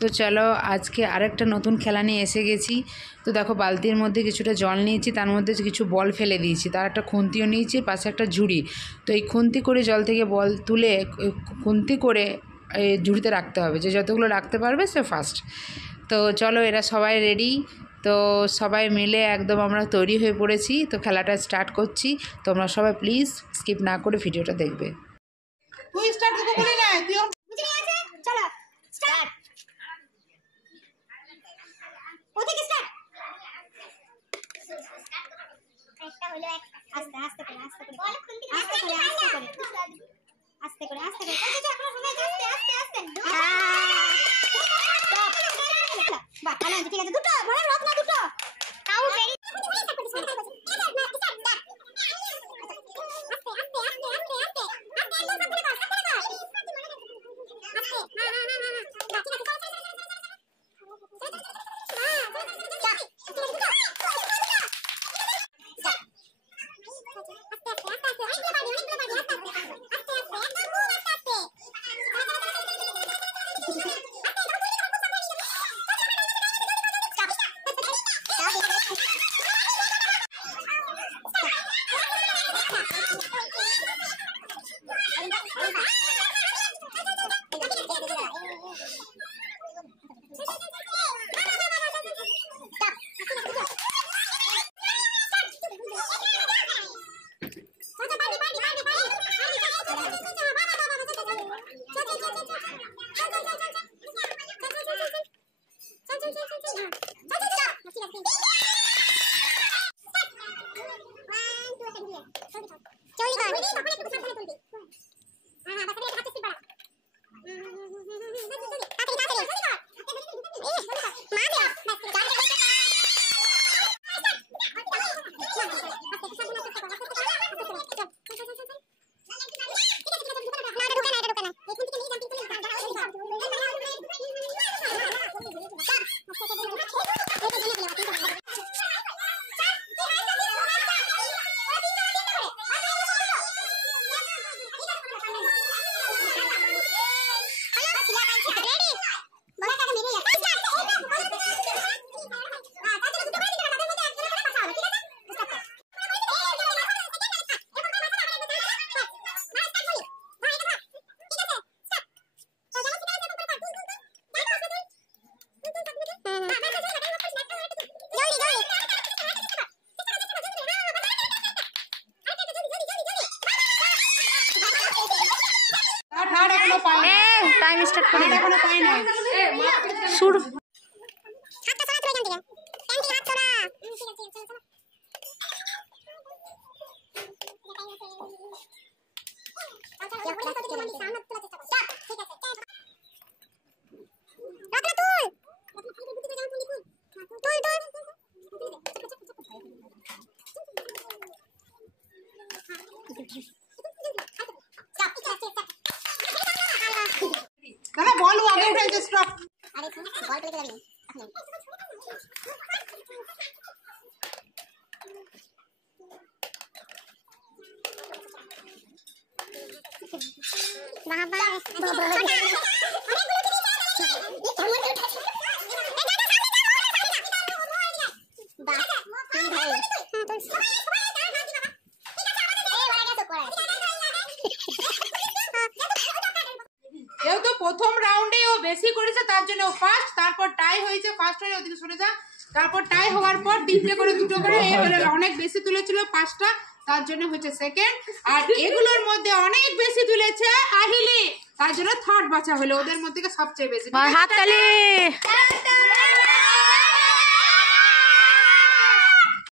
তো চলো আজকে আরেকটা নতুন খেলা নিয়ে এসে গেছি। তো দেখো বালতির মধ্যে কিছুটা জল নিয়েছি, তার মধ্যে কিছু বল ফেলে দিয়েছি, তার একটা খুন্তিও নিয়েছি, পাশে একটা ঝুড়ি। তো এই খুন্তি করে জল থেকে বল তুলে খুন্তি করে এই ঝুড়িতে রাখতে হবে, যে যতগুলো রাখতে পারবে সে ফার্স্ট। তো চলো এরা সবাই রেডি, তো সবাই মিলে একদম আমরা তৈরি হয়ে পড়েছি। তো খেলাটা স্টার্ট করছি, তোমরা সবাই প্লিজ স্কিপ না করে ভিডিওটা দেখবে। তুই স্টার্ট করতে বলি না, তুই বুঝে আছে। চলো স্টার্ট। Okay start. একটা হলো এক আস্তে আস্তে করে আস্তে করে বল খুলতে আস্তে করে আস্তে করে আস্তে করে আস্তে করে আচ্ছা আপনারা সবাই আস্তে আস্তে আস্তে বাহ ভালো ঠিক আছে। দুটো বড় রক না দুটো তাও বেরি টাইম স্টার্ট করে এখনো পাই না শুরু। দাদা বল আগে উঠে স্টপ। আরে শুন বল পেলে যাবি বাবা যেহেতু প্রথম রাউন্ডে ও বেশি করেছে তার জন্য ও ফার্স্ট, তারপর টাই হয়েছে, ফার্স্ট হয়ে ওদিকে সরে যা, তারপর টাই হওয়ার পর তিনটে করে দুটো করে এবারে অনেক বেশি তুলেছিল পাঁচটা, তার জন্য হচ্ছে সেকেন্ড। আর এগুলোর মধ্যে অনেক বেশি তুলেছে আহিলি, তার জন্য থার্ড বাঁচা হলো, ওদের মধ্যে সবচেয়ে বেশি। হাততালি।